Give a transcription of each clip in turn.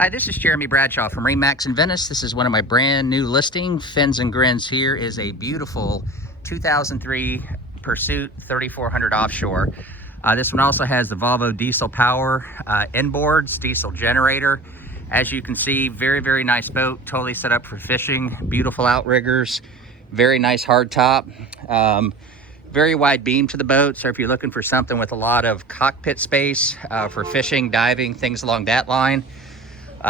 Hi, this is Jeremy Bradshaw from MarineMax in Venice. This is one of my brand new listings. Fins and Grins here is a beautiful 2003 Pursuit 3400 Offshore. This one also has the Volvo diesel power, inboards, diesel generator. As you can see, very nice boat, totally set up for fishing. Beautiful outriggers, very nice hard top. Very wide beam to the boat, so if you're looking for something with a lot of cockpit space for fishing, diving, things along that line,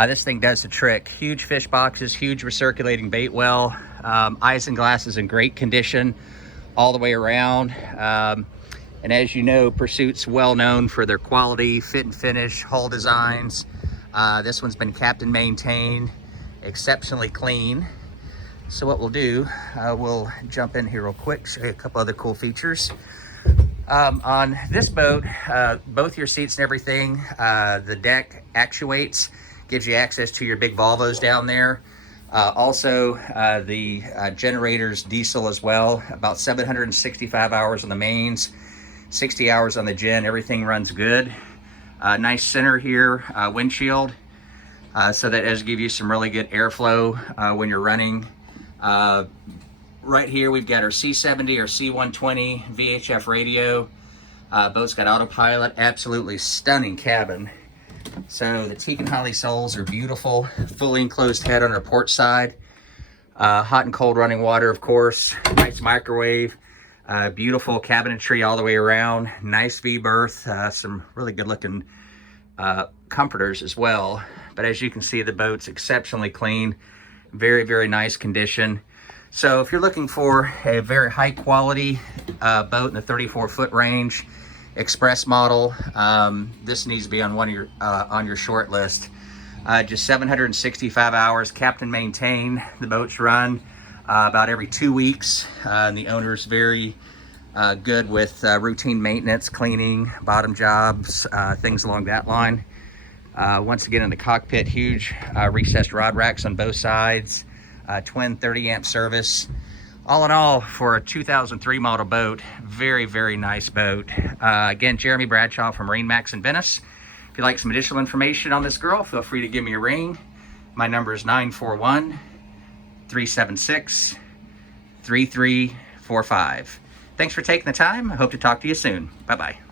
this thing does the trick. Huge fish boxes, huge recirculating bait well, isinglass is in great condition all the way around. And as you know, Pursuit's well known for their quality, fit and finish, hull designs. This one's been captain maintained, exceptionally clean. So what we'll do, we'll jump in here real quick, show you a couple other cool features. On this boat, both your seats and everything, the deck actuates, gives you access to your big Volvos down there. Also, the generator's diesel as well, about 765 hours on the mains, 60 hours on the gen, everything runs good. Nice center here, windshield, so that does give you some really good airflow when you're running. Right here we've got our C70 or C120 VHF radio. Boat's got autopilot, absolutely stunning cabin. So the teak and holly soles are beautiful, fully enclosed head on our port side. Hot and cold running water, of course. Nice microwave. Beautiful cabinetry all the way around. Nice V-berth. Some really good looking comforters as well. But as you can see, the boat's exceptionally clean. Very nice condition. So if you're looking for a very high quality boat in the 34-foot range, express model, this needs to be on your short list. Just 765 hours, captain maintained. The boat's run about every 2 weeks, and the owner's very good with routine maintenance, cleaning, bottom jobs, things along that line. Once again, in the cockpit, huge recessed rod racks on both sides, twin 30-amp service. All in all, for a 2003 model boat, very nice boat. Again, Jeremy Bradshaw from MarineMax in Venice. If you'd like some additional information on this girl, feel free to give me a ring. My number is 941-376-3345. Thanks for taking the time. I hope to talk to you soon. Bye-bye.